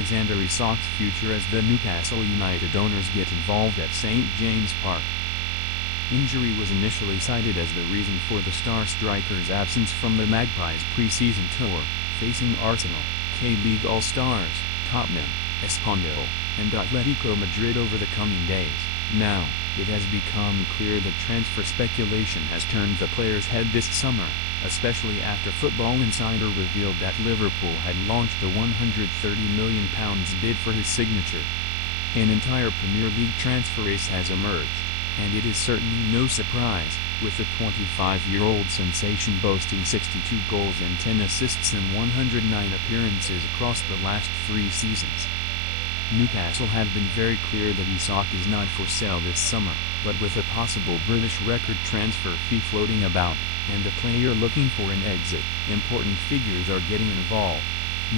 Alexander Isak's future as the Newcastle United owners get involved at St James Park. Injury was initially cited as the reason for the star striker's absence from the Magpies' pre-season tour, facing Arsenal, K-League All-Stars, Tottenham, Espanyol, and Atletico Madrid over the coming days. Now, it has become clear that transfer speculation has turned the player's head this summer, especially after Football Insider revealed that Liverpool had launched a £130 million bid for his signature. An entire Premier League transfer race has emerged, and it is certainly no surprise, with the 25-year-old sensation boasting 62 goals and 10 assists in 109 appearances across the last 3 seasons. Newcastle have been very clear that Isak is not for sale this summer, but with a possible British record transfer fee floating about, and the player looking for an exit, important figures are getting involved.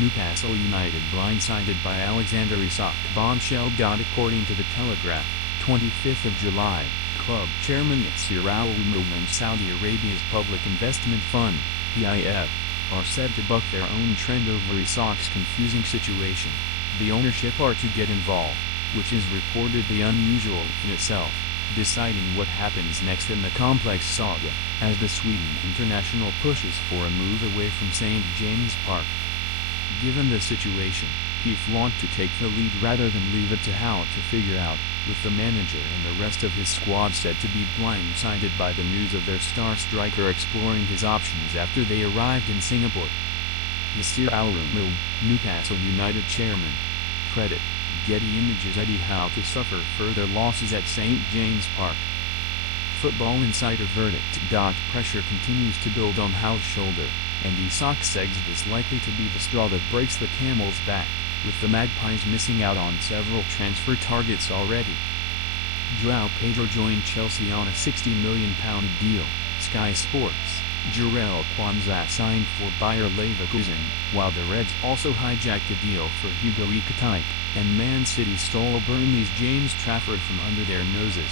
Newcastle United blindsided by Alexander Isak bombshell. According to the Telegraph, 25th of July, club chairman Yasir Al-Rumoul and Saudi Arabia's Public Investment Fund, PIF, are said to buck their own trend over Isak's confusing situation. The ownership are to get involved, which is reportedly unusual in itself, deciding what happens next in the complex saga, as the Sweden international pushes for a move away from St James Park. Given the situation, PIF want to take the lead rather than leave it to Howe to figure out, with the manager and the rest of his squad said to be blindsided by the news of their star striker exploring his options after they arrived in Singapore. Yasir Al-Rumoul, Newcastle United chairman. Credit, Getty Images. Eddie Howe to suffer further losses at St James Park. Football Insider verdict. Pressure continues to build on Howe's shoulder, and Isak says it is likely to be the straw that breaks the camel's back, with the Magpies missing out on several transfer targets already. João Pedro joined Chelsea on a £60 million deal, Sky Sports. Jarell Quansah signed for Bayer Leverkusen, while the Reds also hijacked a deal for Hugo Ekitike, and Man City stole Burnley's James Trafford from under their noses.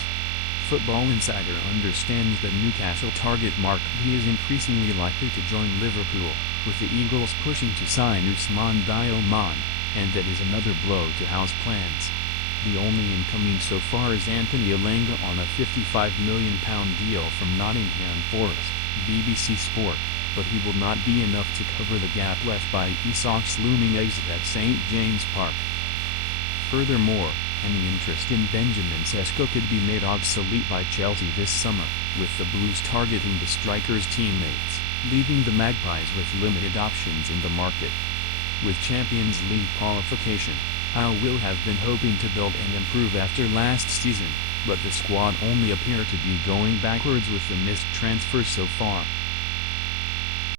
Football Insider understands that Newcastle target Mark B is increasingly likely to join Liverpool, with the Eagles pushing to sign Ousmane Diomande, and that is another blow to Howe's plans. The only incoming so far is Anthony Elanga on a £55 million deal from Nottingham Forest, BBC Sport, but he will not be enough to cover the gap left by Isak's looming exit at St James Park. Furthermore, any interest in Benjamin Sesko could be made obsolete by Chelsea this summer, with the Blues targeting the striker's teammates, leaving the Magpies with limited options in the market. With Champions League qualification, Howe will have been hoping to build and improve after last season, but the squad only appear to be going backwards with the missed transfers so far.